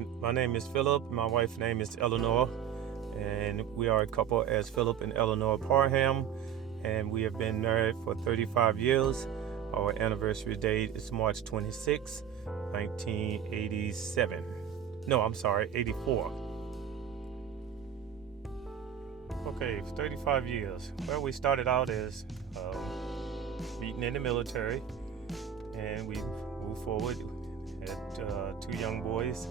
my name is Phillip. My wife's name is Eleanor, and we are a couple as Phillip and Eleanor Parham, and we have been married for 35 years. Our anniversary date is March 26, 1987. No, I'm sorry, 84. Okay, 35 years. Well, we started out as meeting in the military, and we moved forward. Had 2 young boys,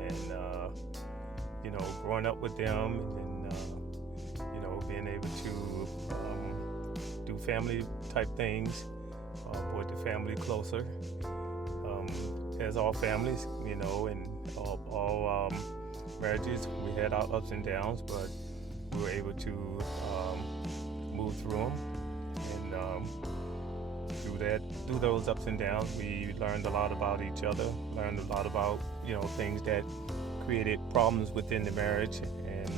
and growing up with them, and being able to do family type things, brought the family closer. As all families, and all marriages, we had our ups and downs, but we were able to move through them, and through those ups and downs, we learned a lot about each other, learned a lot about things that created problems within the marriage, and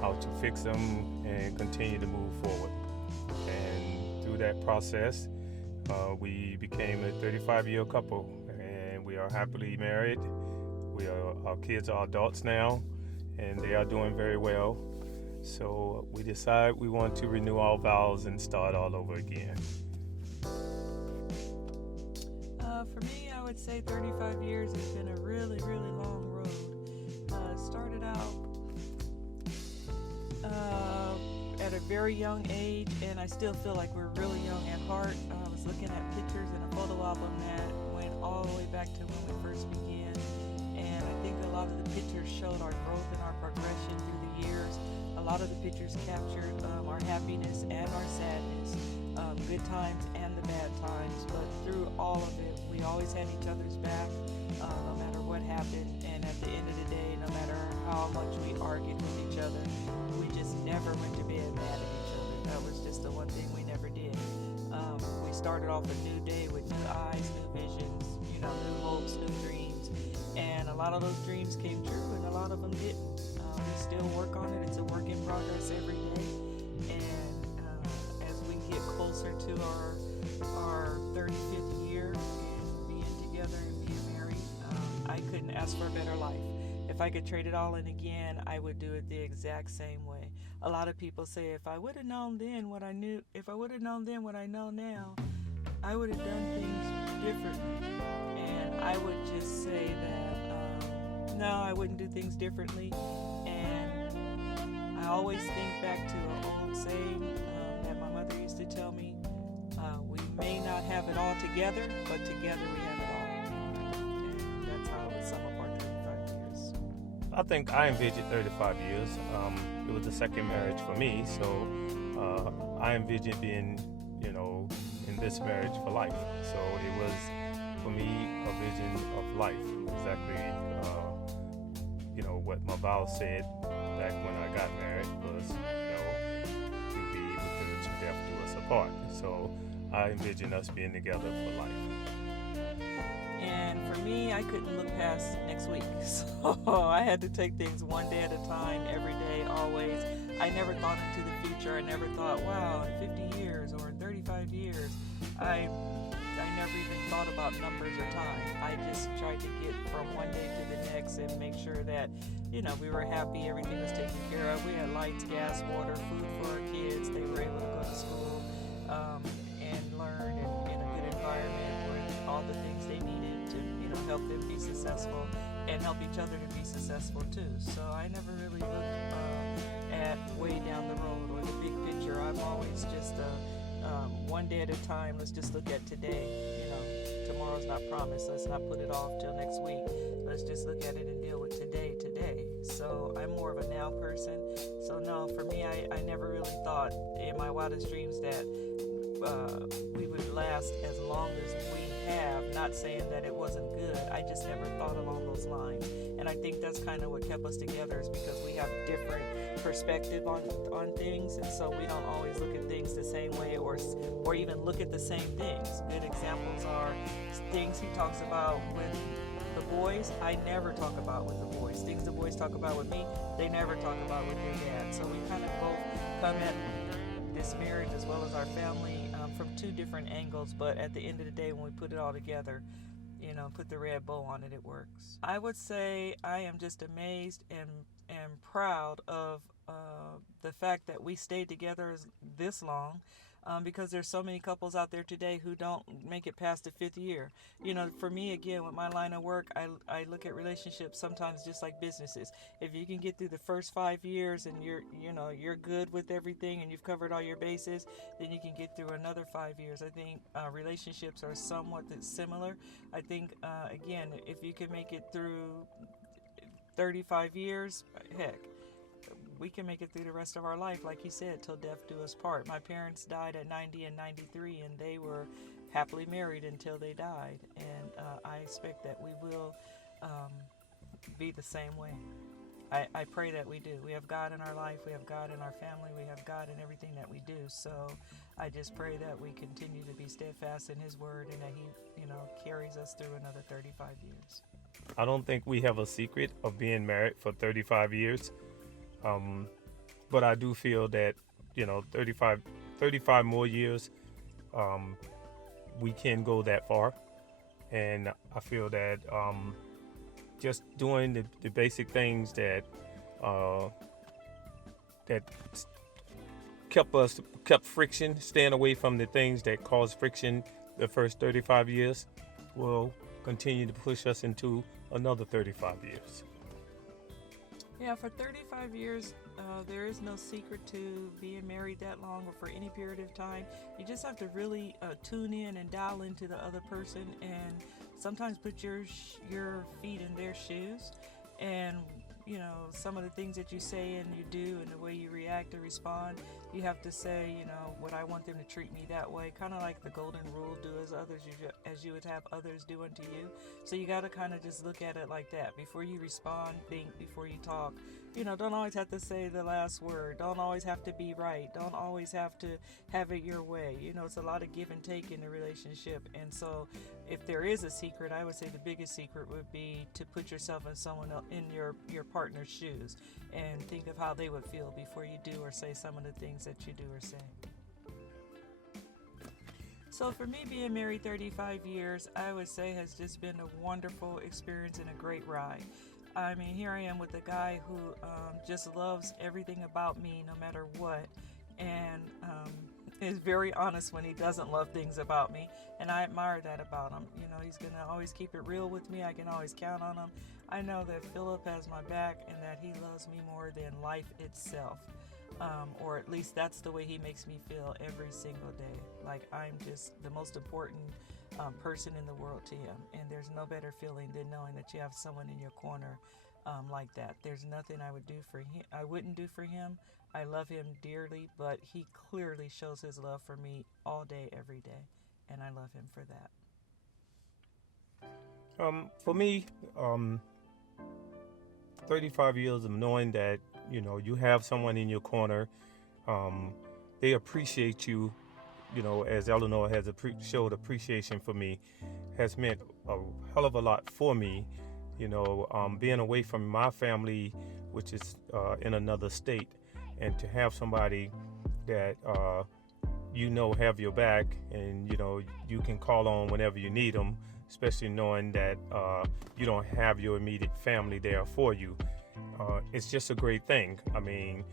how to fix them and continue to move forward. And through that process, we became a 35-year couple, and we are happily married. Our kids are adults now, and they are doing very well. So we decided we want to renew our vows and start all over again. For me, I would say 35 years has been a really, really long road. Started out at a very young age, and I still feel like we're really young at heart. I was looking at pictures in a photo album that went all the way back to when we first began, and I think a lot of the pictures showed our growth and our progression through the years. A lot of the pictures captured our happiness and our sadness, good times and the bad times, but through all of it, we always had each other's back, no matter what happened. And at the end of the day, no matter how much we argued with each other, we just never went to bed mad at each other. That was just the one thing we never did. We started off a new day with new eyes, new visions, new hopes, new dreams, and a lot of those dreams came true, and a lot of them didn't. We still work on it. It's a work in progress every day, and as we get closer to our 35th year and being together and being married, I couldn't ask for a better life. If I could trade it all in again, I would do it the exact same way. A lot of people say, if I would have known then what I know now, I would have done things differently. And I would just say that no, I wouldn't do things differently. And I always think back to an old saying that my mother used to tell me, we may not have it all together, but together we have it all. And that's how I would sum up our 35 years. I think I envisioned 35 years. It was the second marriage for me, so I envisioned being, in this marriage for life. So it was, for me, a vision of life. Exactly, what my vow said back when I got married was, to be with her to death do us apart. So I envision us being together for life. And for me, I couldn't look past next week. So I had to take things one day at a time, every day, always. I never thought into the future. I never thought, wow, in 50 years or in 35 years. I never even thought about numbers or time. I just tried to get from one day to the next and make sure that, we were happy, everything was taken care of. We had lights, gas, water, food for our kids. They were able to go to school and learn in a good environment with all the things they needed to, help them be successful and help each other to be successful too. So I never really looked at way down the road or the big picture. I'm always just one day at a time. Let's just look at today. Tomorrow's not promised. Let's not put it off till next week. Let's just look at it and deal with today. So I'm more of a now person. So no, for me, I never really thought in my wildest dreams that we would last as long as we have. Not saying that it wasn't good. I just never thought along those lines. And I think that's kind of what kept us together, is because we have different perspective on things, and so we don't always look at things the same way or even look at the same things. Good examples are things he talks about with the boys, I never talk about with the boys. Things the boys talk about with me, they never talk about with their dad. So we kind of both come at this marriage as well as our family from two different angles, but at the end of the day, when we put it all together, put the red bow on it. It works. I would say I am just amazed and proud of the fact that we stayed together this long. Because there's so many couples out there today who don't make it past the fifth year. For me, again, with my line of work, I look at relationships sometimes just like businesses. If you can get through the first 5 years and you're good with everything and you've covered all your bases, then you can get through another 5 years. I think relationships are somewhat similar. I think, again, if you can make it through 35 years, heck, we can make it through the rest of our life, like you said, till death do us part. My parents died at 90 and 93, and they were happily married until they died. And I expect that we will be the same way. I pray that we do. We have God in our life. We have God in our family. We have God in everything that we do. So I just pray that we continue to be steadfast in His Word and that He, carries us through another 35 years. I don't think we have a secret of being married for 35 years. But I do feel that, 35 more years, we can go that far. And I feel that just doing the basic things that kept friction, staying away from the things that cause friction the first 35 years will continue to push us into another 35 years. Yeah, for 35 years, there is no secret to being married that long or for any period of time. You just have to really tune in and dial into the other person and sometimes put your feet in their shoes. And, some of the things that you say and you do and the way you react or respond, you have to say, would I want them to treat me that way? Kind of like the golden rule, do as you would have others do unto you. So you got to kind of just look at it like that. Before you respond, think before you talk. Don't always have to say the last word. Don't always have to be right. Don't always have to have it your way. It's a lot of give and take in a relationship. And so if there is a secret, I would say the biggest secret would be to put yourself in someone else, in your partner's shoes, and think of how they would feel before you do or say some of the things that you do or say. So for me, being married 35 years, I would say has just been a wonderful experience and a great ride. I mean, here I am with a guy who just loves everything about me no matter what, and is very honest when he doesn't love things about me, and I admire that about him. He's going to always keep it real with me. I can always count on him. I know that Phillip has my back and that he loves me more than life itself, or at least that's the way he makes me feel every single day. Like I'm just the most important person in the world to him, and there's no better feeling than knowing that you have someone in your corner like that. There's nothing I wouldn't do for him. I love him dearly, but he clearly shows his love for me all day, every day, and I love him for that. For me, 35 years of knowing that, you have someone in your corner, they appreciate you, as Eleanor has showed appreciation for me, has meant a hell of a lot for me. Being away from my family, which is in another state, and to have somebody that have your back and you can call on whenever you need them, especially knowing that you don't have your immediate family there for you. It's just a great thing. I mean,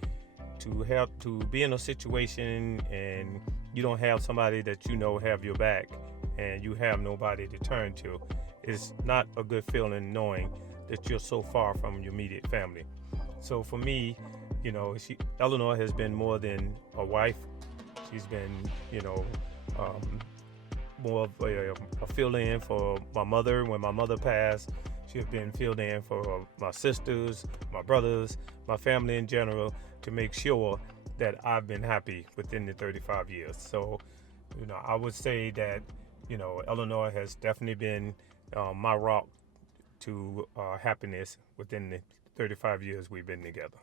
to be in a situation and you don't have somebody that have your back and you have nobody to turn to, it's not a good feeling knowing that you're so far from your immediate family. So for me, Eleanor has been more than a wife. She's been, more of a fill-in for my mother when my mother passed. She has been filled in for my sisters, my brothers, my family in general, to make sure that I've been happy within the 35 years. So, I would say that, Eleanor has definitely been my rock to happiness within the 35 years we've been together.